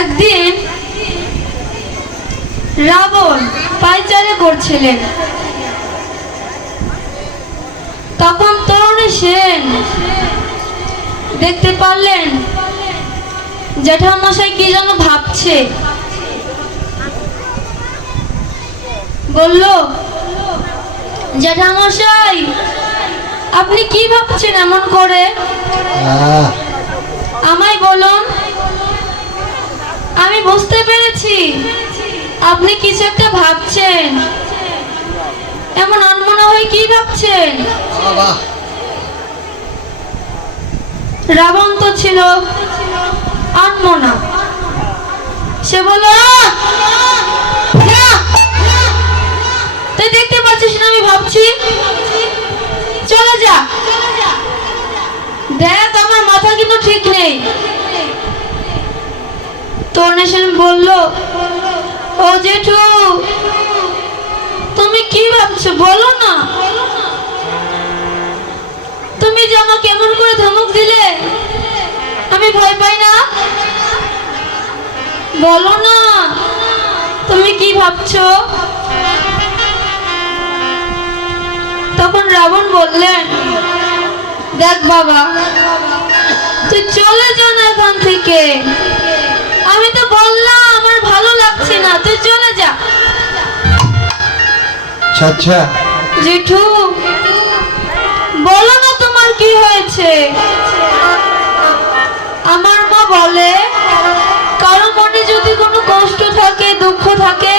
একদিন রাবণ পায়চারি করছিলেন। তখন তরুণী সেন দেখতে পারলেন জ্যাঠামশাই কি যেন ভাবছে। বলল, জ্যাঠামশাই আপনি কি ভাবছেন এমন করে? আমায় বলুন, আমি বুঝতে পেরেছি আপনি কিছু একটা ভাবছেন। এমন অনমনা হয়ে কি ভাবছেন? রাবণ তো ছিল আনমনা। সে বলল, তুই দেখতে পাচ্ছিস না আমি ভাবছি? চলে যা, দেখ আমার মাথা কিন্তু ঠিক নেই। তরুণী সেন বলল, ও জেঠু তুমি কি ভাবছো বলো না? তুমি যে আমাকে এমন করে ধমক দিলে, আমি ভয় পাই না? বলো না তুমি কি ভাবছো? তখন রাবণ বললেন, দেখ বাবা, তুই চলে যা না এখান থেকে। আমি তো বললাম আমার ভালো লাগছে না, তুই চলে যা। আচ্ছা জেঠু বলো না তোমার কি হয়েছে? আমার মা বলে, কারো মনে যদি কোনো কষ্ট থাকে, দুঃখ থাকে,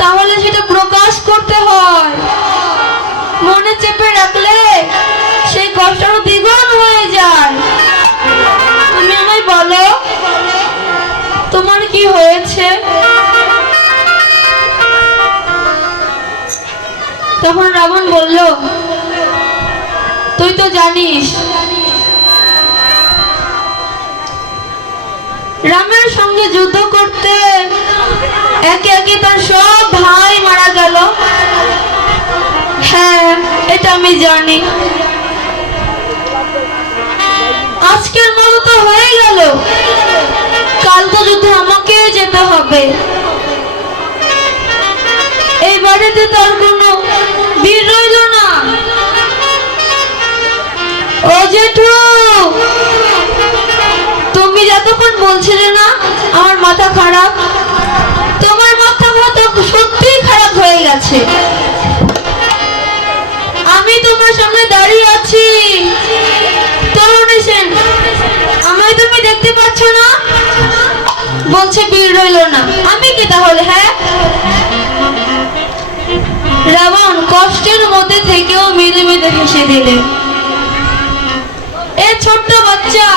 তাহলে সেটা প্রকাশ করতে হয়। মনে চেপে রাখলে সেই কষ্ট আরো দ্বিগুণ হয়ে যায়। তুমি আমায় বলো তোমার কি হয়েছে? তখন রাবণ বলল, তুই তো জানিস রামের সঙ্গে যুদ্ধ করতে একে একে তার সব ভাই মারা গেল। হ্যাঁ, এটা আমি জানি। আজকের মতো তো হয়ে গেল, কাল তো যুদ্ধে আমাকে যেতে হবে। এই বাড়িতে তার কোনো বীর রইল না। ও জেঠু, তুমি যতক্ষণ বলছিলে না আমার মাথা খারাপ, তোমার মাথা সত্যিই খারাপ হয়ে গেছে। আমি তোমার সামনে দাঁড়িয়ে আছি, তরুণী সেন, আমায় তুমি দেখতে পাচ্ছ না? বলছে বীর রইল না, আমি কি তাহলে? হ্যাঁ, রাবণ কষ্টের মধ্যে থেকেও মেরে মেরে হেসে দিলেন। এ ছোট্ট বাচ্চা,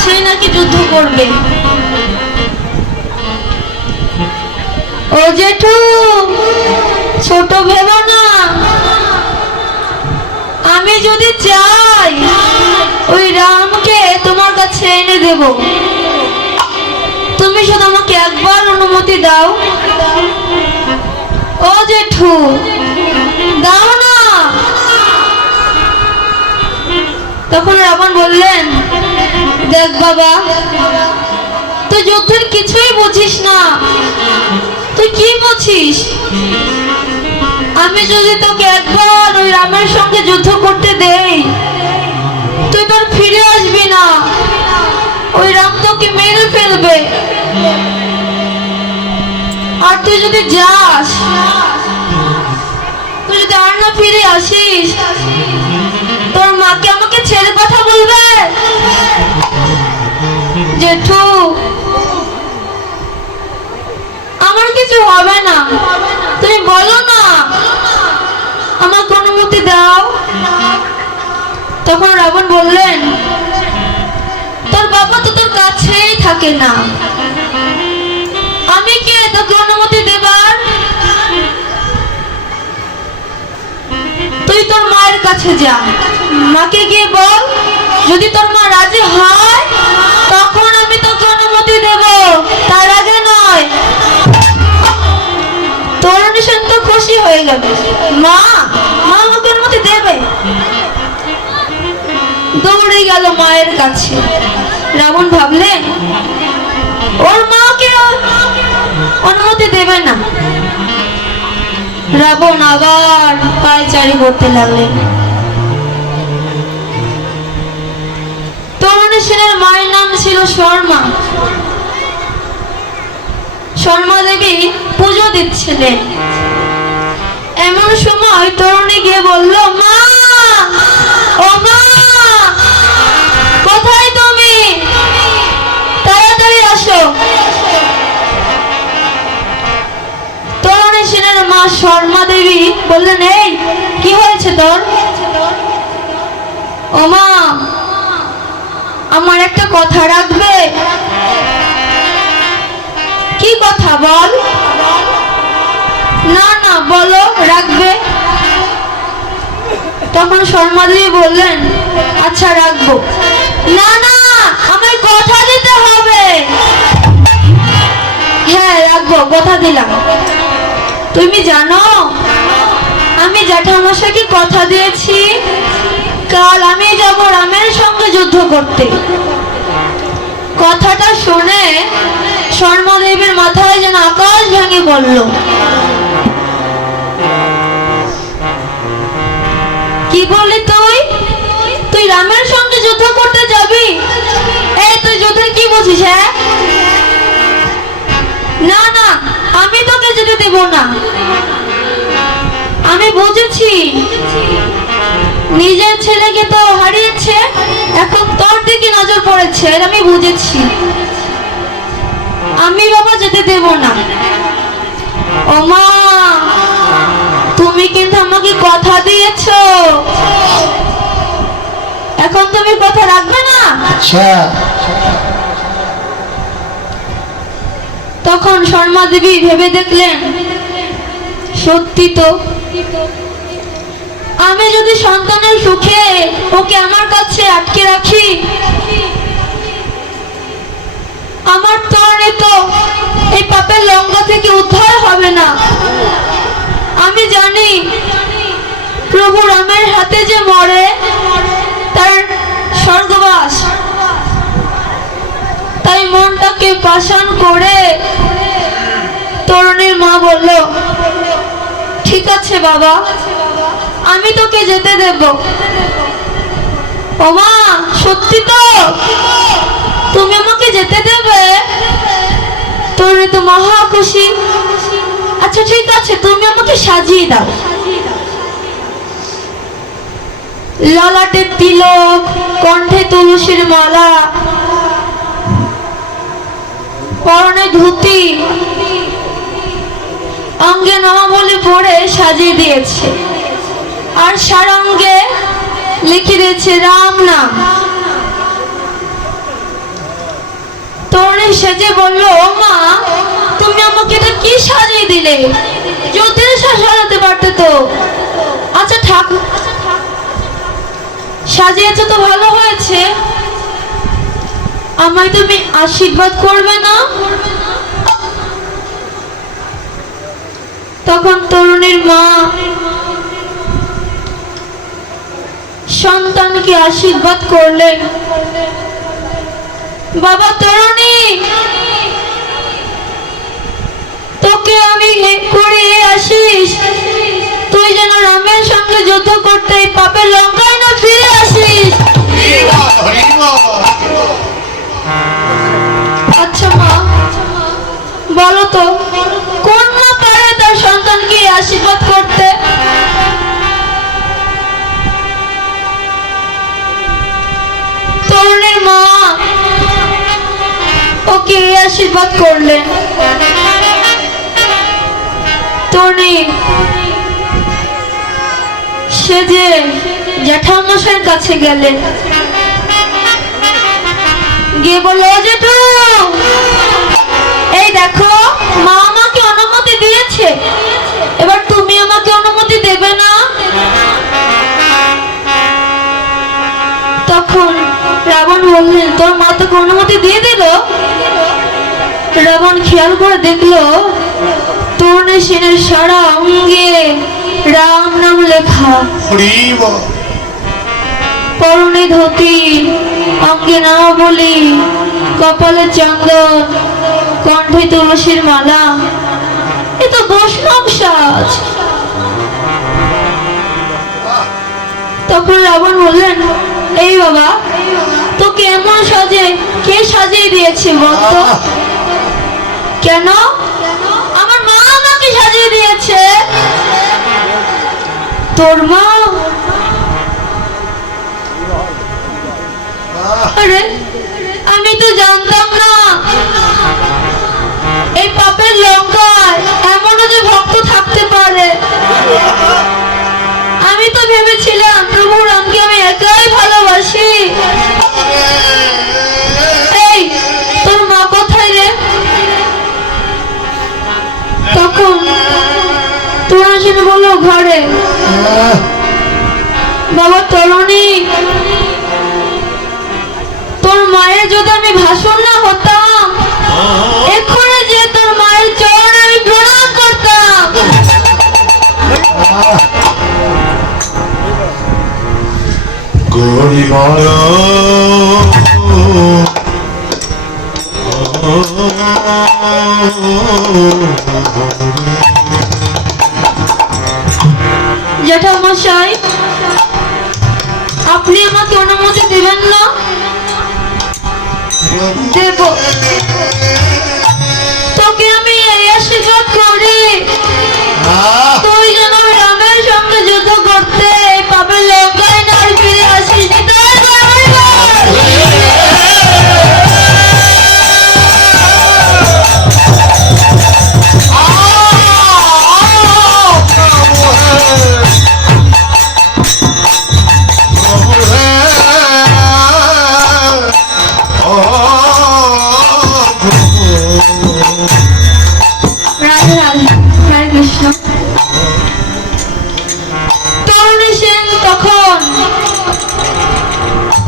সে নাকি যুদ্ধ করবে। ও জেঠু, ছোট ভেবো না। আমি যদি চাই ওই রামকে তোমার কাছে এনে দেব। তুমি শুধু আমাকে একবার অনুমতি দাও। ও জেঠু, দাও না। তখন রাবণ বললেন, দেখ বাবা, তুই যুদ্ধের কিছুই বুঝিস না। তুই কি বুঝিস? আমি যদি তোকে একবার ওই রামের সঙ্গে যুদ্ধ করতে দেই, তুই তোর ফিরে আসবি না। ওই রাম তোকে মেরে ফেলবে। আর তুই যদি যাস, তুই যদি আর না ফিরে আসিস, তোর মাকে আমাকে ছেড়ে কথা বলবে। জেঠু, আমার কিছু হবে না, তুমি বলো না, আমাকে অনুমতি দাও। তখন রাবণ বললেন, তোর বাবা তো তোর কাছেই থাকে না, আমি কে তোকে অনুমতি দেবার? তুই তোর মায়ের কাছে যা, মাকে গিয়ে বল, যদি তোর মা রাজি হয় তখন আমি তোকে অনুমতি দেব, তার আগে নয়। তরুণী সেন তো খুশি হয়ে গেল, মা আমাকে অনুমতি দেবে। দৌড়ে গেল মায়ের কাছে। রাবণ ভাবলেন ওর মাকে অনুমতি দেবে না। রাবণ আবার পায়চারি করতে লাগলেন। তরুণী সেনের মায়ের নাম ছিল শর্মা। শর্মা দেবী পুজো দিচ্ছিলেন। এমন সময় তরুণী গিয়ে বলল, মা, ও মা, কোথায় তুমি? তাড়াতাড়ি আসো। তরুণী সেনের মা শর্মা দেবী বললেন, এই কি হয়েছে তোর? ও মা, আমার একটা কথা রাখবে। কি কথা বল? না না, বলো, রাখবে। তখন শর্মা দেবী বললেন, আচ্ছা রাখবো। না না, আমায় কথা দিতে হবে। হ্যাঁ রাখবো, কথা দিলাম। তুমি জানো আমি জ্যাঠামশাইকে কথা দিয়েছি কাল আমি যাব রামের সঙ্গে যুদ্ধ করতে। কথাটা শুনে শর্মা দেবীর মাথায় যেন আকাশ ভেঙে পড়ল। কি বললি তুই? তুই রামের সঙ্গে যুদ্ধ করতে যাবি? এই তুই যুদ্ধে কি বুঝিস? হ্যাঁ, না না, আমি তোকে যেতে দেব না। আমি বুঝেছি নিজের ছেলেকে তো হারিয়েছে, এখন তোর দিকে নজর পড়েছে, আমি বুঝেছি। আমি বাবা যেতে দেব না। ও মা, তুমি কিন্তু আমাকে কথা দিয়েছো, এখন তুমি কথা রাখবে না? আচ্ছা। তখন শর্মা দেবী ভেবে দেখলেন, সত্যি তো, আমি যদি সন্তানের সুখে ওকে আমার কাছে আটকে রাখি, আমার তরণী তো এই পাপের লঙ্কা থেকে উদ্ধার হবে না। আমি জানি প্রভু রামের হাতে যে মরে তার স্বর্গবাস, তাই মনটাকে পাষাণ করে তরুণীর মা বলল, ঠিক আছে বাবা, আমি তোকে যেতে দেব। ও মা, সত্যি তো তুমি আমাকে যেতে দেবে? তরুণী তো মহা খুশি। আচ্ছা ঠিক আছে, তুমি আমাকে সাজিয়ে দাও। ললাটে তিলক, কণ্ঠে তুলসীর মালা, পরনে ধুতি, অঙ্গে নমাবলী পরে সাজিয়ে দিয়েছে, আর সারঙ্গে লিখে দিয়েছে রাম নাম। তরুণী সেজে বলল, ও মা, তুমি আমাকে এটা কি সাজিয়ে দিলে? যুদ্ধের সাজাতে পারতে তো। আচ্ছা ঠাকুর, সাজিয়েছে তো ভালো হয়েছে, আমায় তুমি আশীর্বাদ করবে না? তখন তরুণীর মা সন্তানকে আশীর্বাদ করলেন। বাবা তরুণী, তোকে আমি করিয়ে আসিস, তুই যেন রামের সঙ্গে যুদ্ধ করতে পাপের লঙ্কায় না ফিরে আসিস। আচ্ছা মা, বলো তো কোন মা পারে তার সন্তানকে আশীর্বাদ করতে? তরুণীর মা ওকে আশীর্বাদ করলেন। তরুণী সেজে জ্যাঠামশাইয়ের কাছে গেলেন, গিয়ে বলল, জেঠু, এই দেখো মা আমাকে অনুমতি দিয়েছে, এবার তুমি আমাকে অনুমতি দেবে না? তখন রাবণ বললেন, তোর মা তোকে অনুমতি দিয়ে দিল? রাবণ খেয়াল করে দেখলো তরুণী সেনের সারা অঙ্গে রাম নাম লেখা। পরনে ধুতি, অঙ্গে নামাবলি, কপালে চন্দন, কণ্ঠে তুলসীর মালা, এ তো বৈষ্ণব সাজ। তখন রাবণ বললেন, এই বাবা, তোকে এমন সাজে কে সাজিয়ে দিয়েছে বলতো? কেন? আমার মা আমাকে সাজিয়ে দিয়েছে। তোর মা? আরে আমি তো জানতাম না এই পাপের লঙ্কায় এমনও যে ভক্ত থাকতে পারে। আমি তো ভেবেছিলাম প্রভু রামকে আমি একাই ভালোবাসি। এই তোর মা কোথায় রে? তখন তুলসী বলল, ঘরে। বাবা তরুণী, তোর মায়ের যদি আমি ভাষণ না হতাম, এক্ষুনি যে তোর মায়ের চরণ আমি প্রণাম করতাম। গরিবর জ্যাঠামশাই, আপনি আমাকে অনুমতি দিবেন না? দেব। তোকে আমি এই আশীর্বাদ করি, তুই যেন রামের সঙ্গে যুদ্ধ করতে পাপের লঙ্কায় না ফিরে আসিস।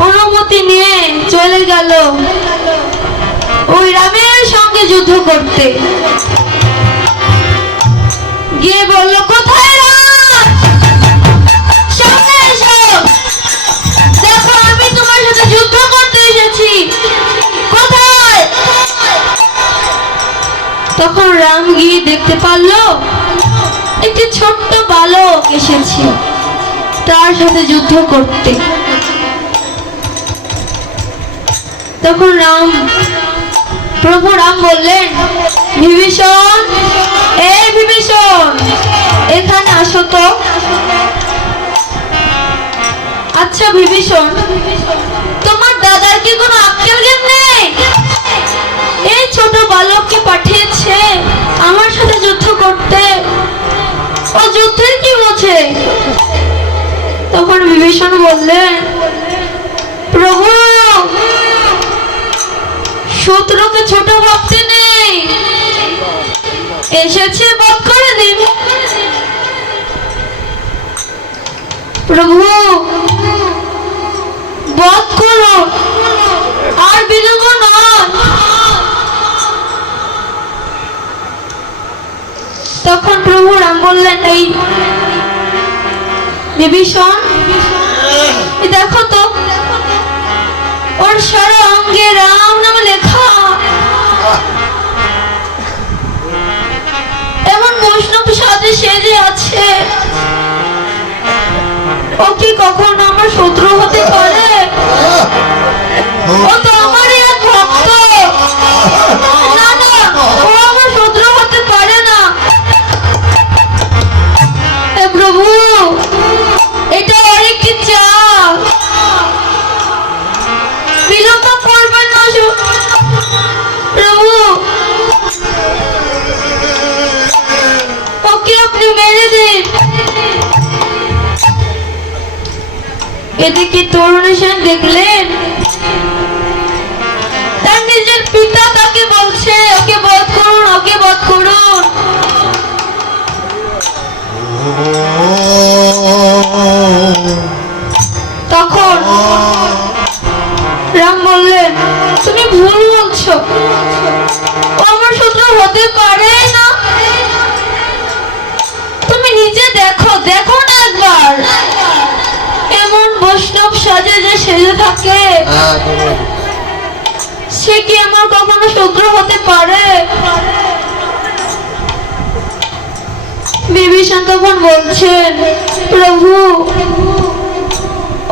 অনুমতি নিয়ে চলে গেল ওই রামের সঙ্গে যুদ্ধ করতে। গিয়ে বলল, কোথায় রাম? সামনে এসো, দেখো আমি তোমার সাথে যুদ্ধ করতে এসেছি। কোথায়? তখন রাম গিয়ে দেখতে পারলো একটি ছোট্ট বালক এসেছে তার সাথে যুদ্ধ করতে। তখন প্রভু রাম বললেন, বিভীষণ, এই বিভীষণ, এখানে আসো তো। আচ্ছা বিভীষণ, তোমার দাদার কি কোনো আক্কেল জ্ঞান নেই? এই ছোট বালককে পাঠিয়েছে আমার সাথে যুদ্ধ করতে, ও যুদ্ধের কি বোঝে? তখন বিভীষণ বললেন, প্রভু, শত্রুকে ছোট ভাবতে নেই, এসেছে বধ করে দিন। প্রভু, বধ করো, আর বিলম্ব নয়। তখন প্রভু রাম বললেন, এই বিভীষণ, দেখো তো ওর সারা অঙ্গে রাম নাম লেখা। এমন বৈষ্ণব সাজে সেজে আছে, ও কি কখনো আমার শত্রু হতে পারে? ও তো আমারই এক ভক্ত। না না, ও আমার শত্রু হতে পারে না। হে প্রভু, এটা অনেকটি চাপ, বিলম্ব করবেন না প্রভু। ওকে আপনি মেরে দিন। এদিকে তরুণী সেন দেখলেন তার নিজের পিতা তাকে বলছে, ওকে বধ করুন, ওকে বধ করুন। তখন রাম বললেন, তুমি ভুল বলছো, ও আমার শত্রু হতে পারে না। তুমি নিজে দেখো, দেখো না একবার, এমন বৈষ্ণব সাজে যে সেজে থাকে সে কি আমার কখনো শত্রু হতে পারে? বিভীষণ তখন বলছেন, প্রভু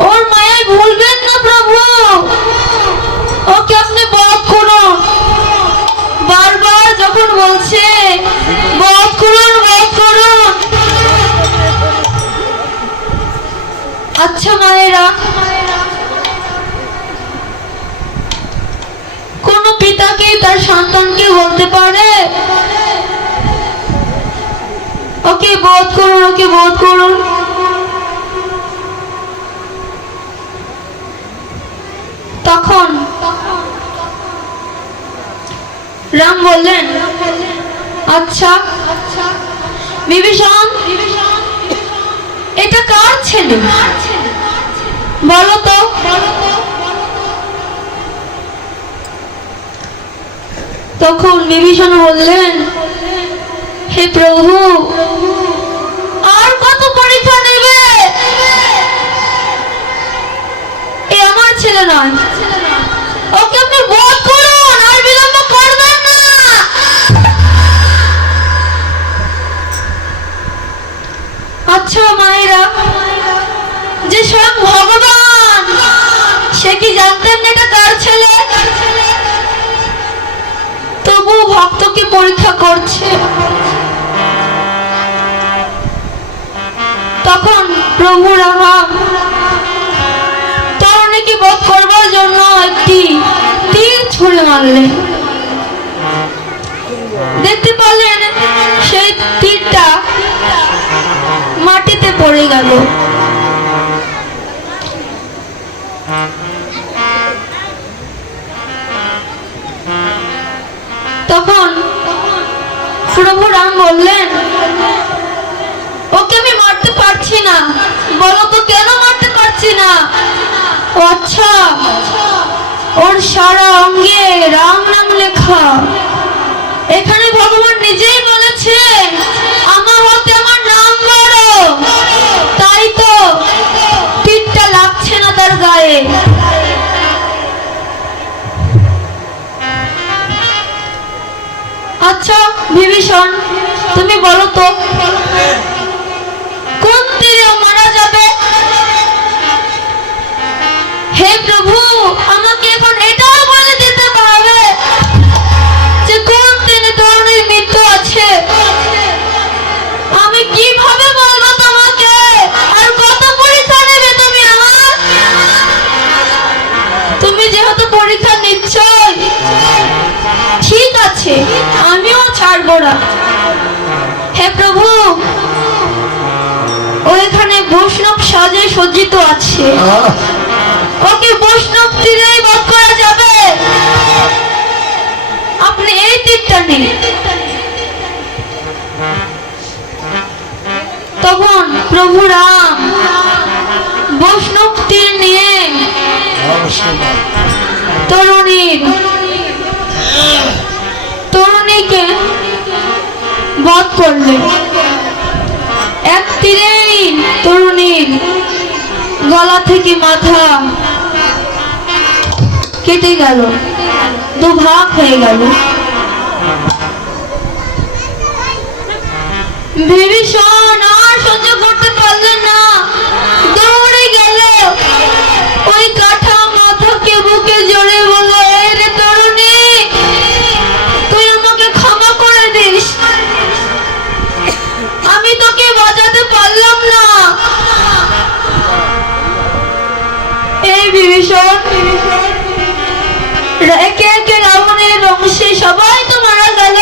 ওর মায়ায় ভুলবেন না প্রভু, ওকে আপনি বধ করুন। বারবার যখন বলছে বধ করুন বধ করুন। আচ্ছা মায়েরা, কোন পিতা কি তার সন্তানকে বলতে পারে ওকে বধ করুন ওকে বধ করুন? তখন রাম বললেন, আচ্ছা বিভীষণ এটা কার ছেলে বলো তো? তখন বিভীষণ বললেন, হে প্রভু আর কত পরীক্ষা নেবে? এ আমার ছেলে নয়, ওকে আপনি বধ করুন, আর বিলম্ব করবেন না। আচ্ছা মায়েরা, যে স্বয়ং ভগবান সে কি জানতেন না এটা কার ছেলে? তবু ভক্তকে পরীক্ষা করছে। তখন প্রভু রাম তরুণীকে বধ করবার জন্য একটি তীর ছুঁড়ে মারলেন। দেখতে পারলেন সেই তীরটা মাটিতে পড়ে গেল। তখন প্রভু রাম বললেন, ওকে আমি মারতে পারছি না। বলো তো কেন মারতে পারছি না? ও আচ্ছা, ওর সারা অঙ্গে রাম নাম লেখা। এখানে ভগবান নিজেই বলেছে আমার হাতে আমার নাম বড়, তাই তো তীরটা লাগছে না তার গায়ে। আচ্ছা বিভীষণ, তুমি বলো তো কোন তীরে মারা যাবে? হে প্রভু, আমাকে এখন এটাও বলে দিতে পারবে যে কোন তীরে তরুণীর মৃত্যু আছে? আমি কিভাবে বলবো তোমাকে? আর কত পরীক্ষা নেবে তুমি আমার? তুমি যেহেতু পরীক্ষা নিচ্ছই, ঠিক আছে, আমিও ছাড়বো না। হে প্রভু, ও এখানে বৈষ্ণব সাজে সজ্জিত আছে, ওকে বৈষ্ণব তীরেই বধ করা যাবে। আপনি এই তীরটা নিন। তখন প্রভু রাম বৈষ্ণব তীর নিয়ে তরুণীকে বধ করলেন। এক তীরেই তরুণীর গলা থেকে মাথা কেটে গেল, দুভাগ হয়ে গেল। বিভীষণ আর সহ্য করতে পারলেন না, দৌড়ে গেল ওই কাঠা মাথাকে বুকে জড়ে বলল, রে তরুণী, তুই আমাকে ক্ষমা করে দিস, আমি তোকে বাঁচাতে পারলাম না। এই বিভীষণ, একে একে রাবণের বংশে সবাই তো মারা গেল,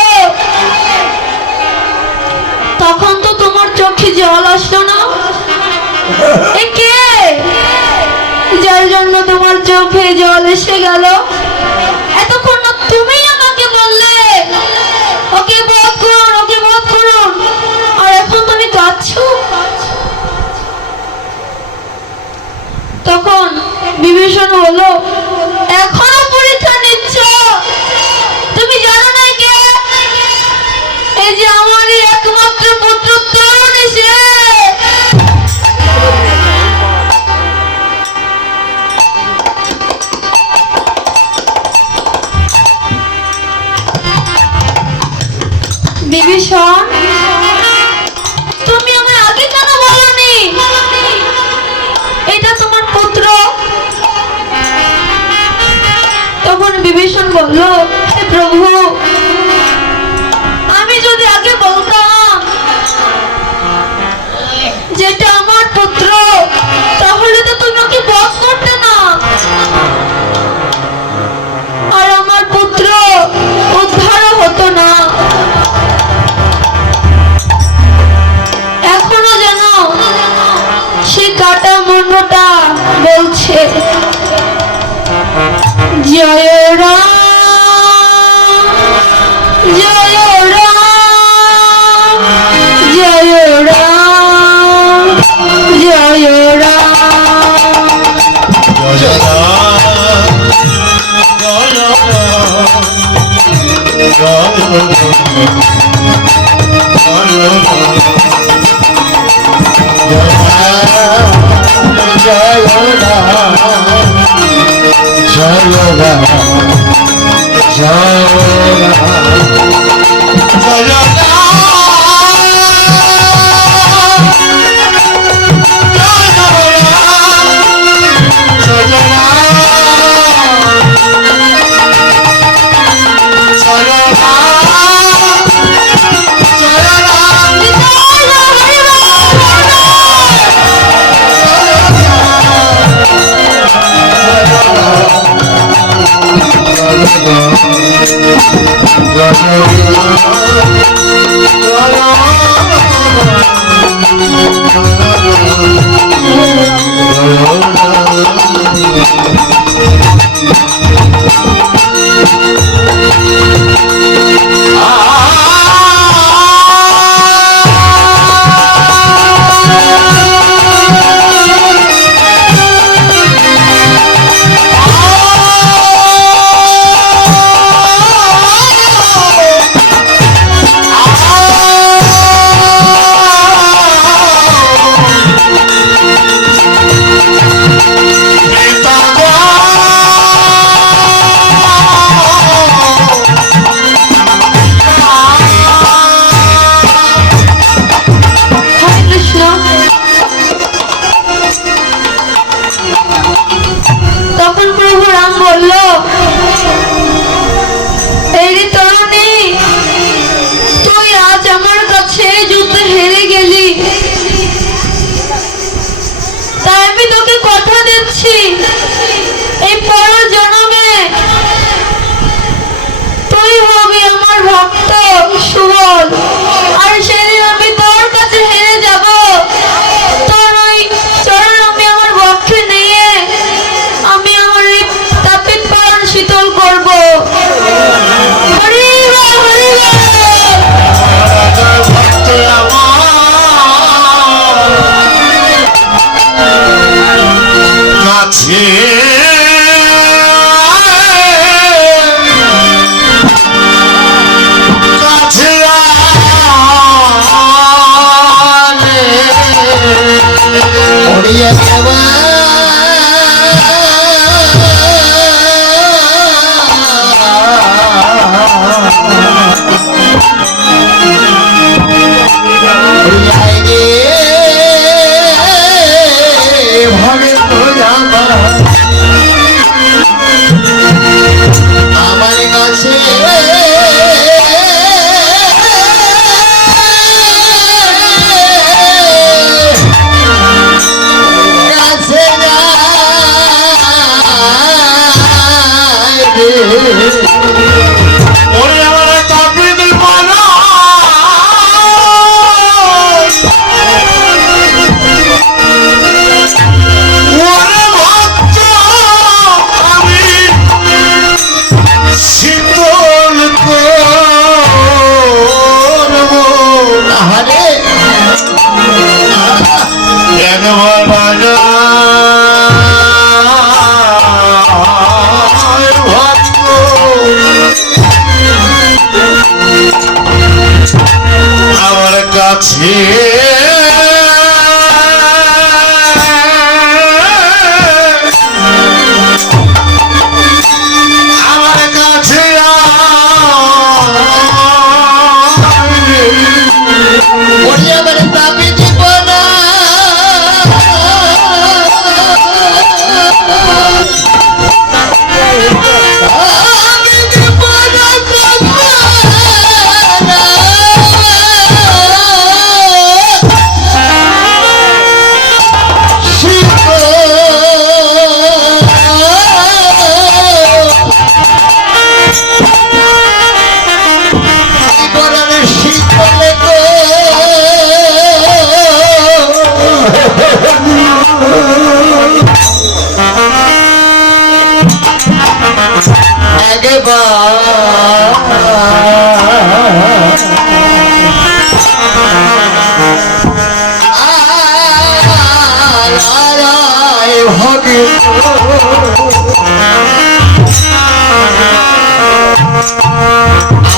তখন তো তোমার চোখে জল আসলো না। কে যার জন্য তোমার চোখে জল এসে গেল? এতক্ষণ তুমি আমাকে বললে ওকে বধ করুন ওকে বধ করুন, আর এখন তুমি কাঁদছো। তখন বিভীষণ হলো, এখনো পরীক্ষা নিচ্ছ? তুমি জানো না কে? এই যে আমারই একমাত্র পুত্র তরুণ এসে। বিভীষণ, তুমি আমায় আগে কেন বলনি এটা তোমার পুত্র? তখন বিভীষণ বলল, হে প্রভু, আমি যদি আগে বলতাম যেটা আমার পুত্র, তাহলে তো তোমাকে বধ করতে না, আর আমার পুত্র উদ্ধারও হতো না। এখনো যেন সে কাটা মুন্ডটা বলছে, জয় রাম জয় রাম জয় রাম জয় রাম জয় রাম জয়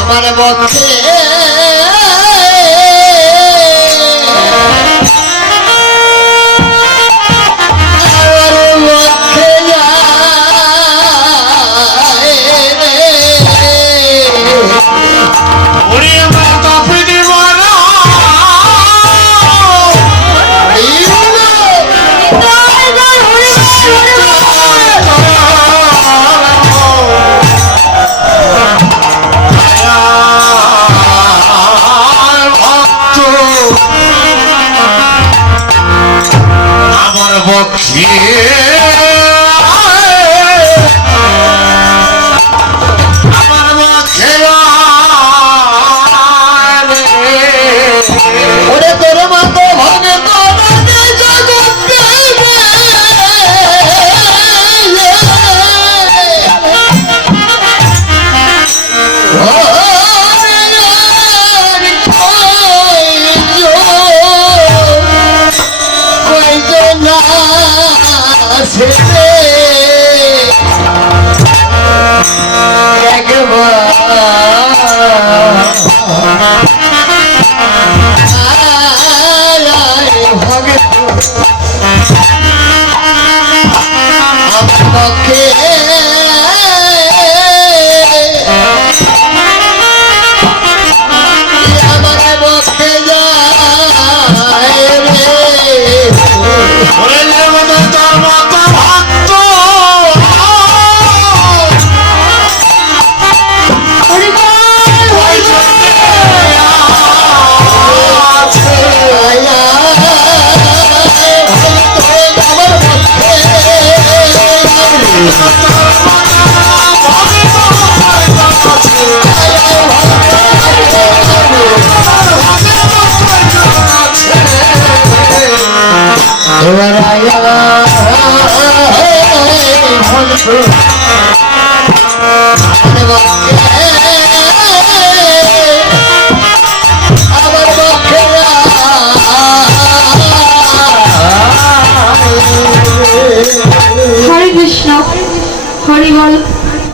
আমার পক্ষে ওরে আমার বাপে দেওয়ারা আমার পক্ষে আমার পক্ষে ওরে তোর মতো ভনে ওরে লেবদা তোর মতো ভক্ত এবার আয়া আমার পক্ষে হরে কৃষ্ণ হরি বল।